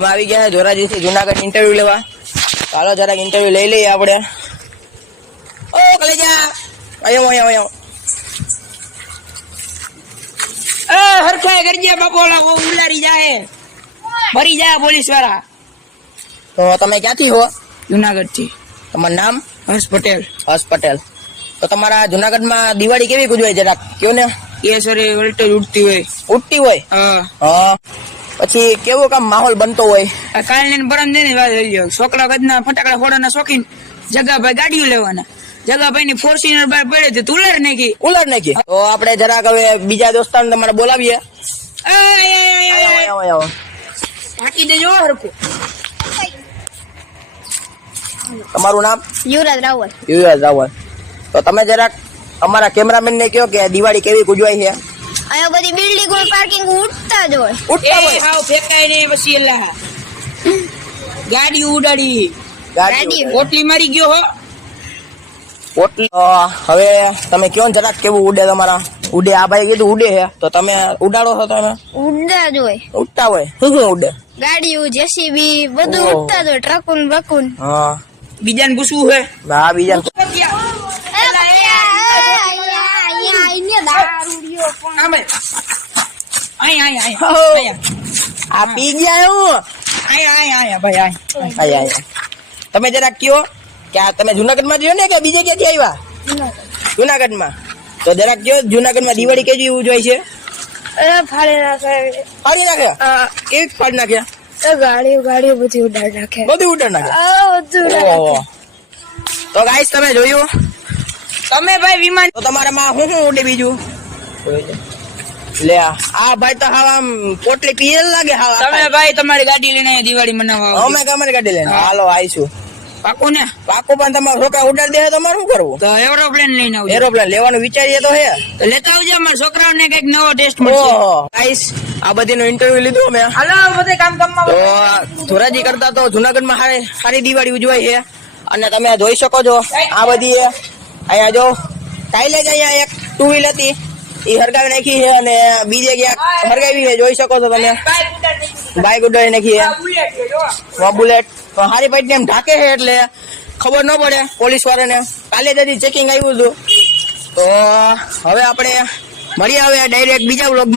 અમે આવી ગયા ધોરાજીથી જુનાગઢ ઇન્ટરવ્યુ લેવા. ચાલો જરાક ઇન્ટરવ્યુ લઈ લઈએ આપણે. ઓ કલેજા આયો હરખાય કરજે બાપોલા ઓ ઉલારી જાય મરી જાય પોલીસ વાળા. તો તમે ક્યાંથી હો? જુનાગઢ થી. તમારું નામ? હર્ષ પટેલ. હર્ષ પટેલ. તો તમારા જુનાગઢમાં દિવાળી કેવી ઉજવાય જરાક કયો ને? કેસરી વોલ્ટેજ ઉડતી હોય. ઉડતી હોય? હા. પછી કેવો કામ માહોલ બનતો હોય? કાલ ને પરમ દે વાત છોકરા કદના ફટાકડા ફોડવાના શોખીન જગાભાઈ ગાડીઓ લેવાના. જગાભાઈ ની ફોર્ચ્યુનર બાર પડે તો ઉલાર નાખી. તો આપણે જરાક હવે બીજા દોસ્તારને તમારે બોલાવીએ. ઢાંકી દેજો હરખું. તમારું નામ? યુવરાજ રાવલ. યુવરાજ રાવલ. તો તમે જરાક અમારા કેમેરામેન ને કહો કે દિવાળી કેવી ઉજવાય છે? અહીંયા બધી બિલ્ડિંગ પાર્કિંગ ઉડતા જ હોય. ઉડતા હોય? હાવ ફેકાય ને પછી એલા ગાડી ઉડાડી. ગાડી ઓટલી મારી ગયો હો. ઓટલી. હવે તમે કયો ને જરાક કેવું ઉડે તમારા? ઉડે આ ભાઈ કીધું ઉડે છે તો તમે ઉડાડો છો? તમે ઉડતા જ હોય. ઉડતા હોય? શું ઉડે? ગાડીઓ જેસીબી બધું ઉડતા જ હોય. ટ્રકુન બકુન. હા. બીજાને પૂછવું છે? હા બીજા. આ પી ગયા હું. તમે જરાક કયો કે આ તમે જુનાગઢ માં રહ્યો ને કે બીજે ક્યાંથી આવ્યા? જુનાગઢ માં. તો જરાક કયો જુનાગઢ માં દિવાળી કેવી ઉજવાય છે? ફાડી નાખે. ફાડી નાખે? કેવી ફાડી નાખે? ગાડીઓ બધી ઉડાડ નાખે. બધું ઉડાડ નાખે. તો ગાઈસ તમે જોયું? તમે ભાઈ વિમાન. તો તમારામાં શું ઉડે બીજું? લે આ ભાઈ તો હાવ આમ પોટલી પીએલ લાગે. તમે ભાઈ તમારી ગાડી લઈને દિવાળી મનાવવા. અમે અમારી ગાડી લઈને હાલો આવીશું. પાકું ને? પાકું. પણ તમારા છોકરા ઉડાડ દે તમારે શું કરવું? તો એરોપ્લેન લઈને આવજો. એરોપ્લેન લેવાનું વિચારીએ તો હે. તો લેતા આવજો અમારા છોકરાઓને કઈક નવો ટેસ્ટ મળશે. ગાઈસ આ બધીનું ઇન્ટરવ્યુ લીધું અમે. હાલો બધે કામ તો ધોરાજી કરતા તો જુનાગઢમાં સારી દિવાળી ઉજવાય છે. અને તમે જોઈ શકો છો આ બધી અહીંયા જો કાલે જ અહીંયા એક ટુ વ્હીલ હતી એ હરગાવી નાખી છે અને બીજે ક્યાંક હરગાવી છે. જોઈ શકો છો તમે બાઈક ઉડાડી નાખી છે. બુલેટ તો હારી પાઇટ એમ ઢાકે છે એટલે ખબર ન પડે પોલીસ વાળાને. કાલે જ ચેકિંગ આવ્યું હતું. તો હવે આપણે મળીએ હવે ડાયરેક્ટ બીજા બ્લોગ.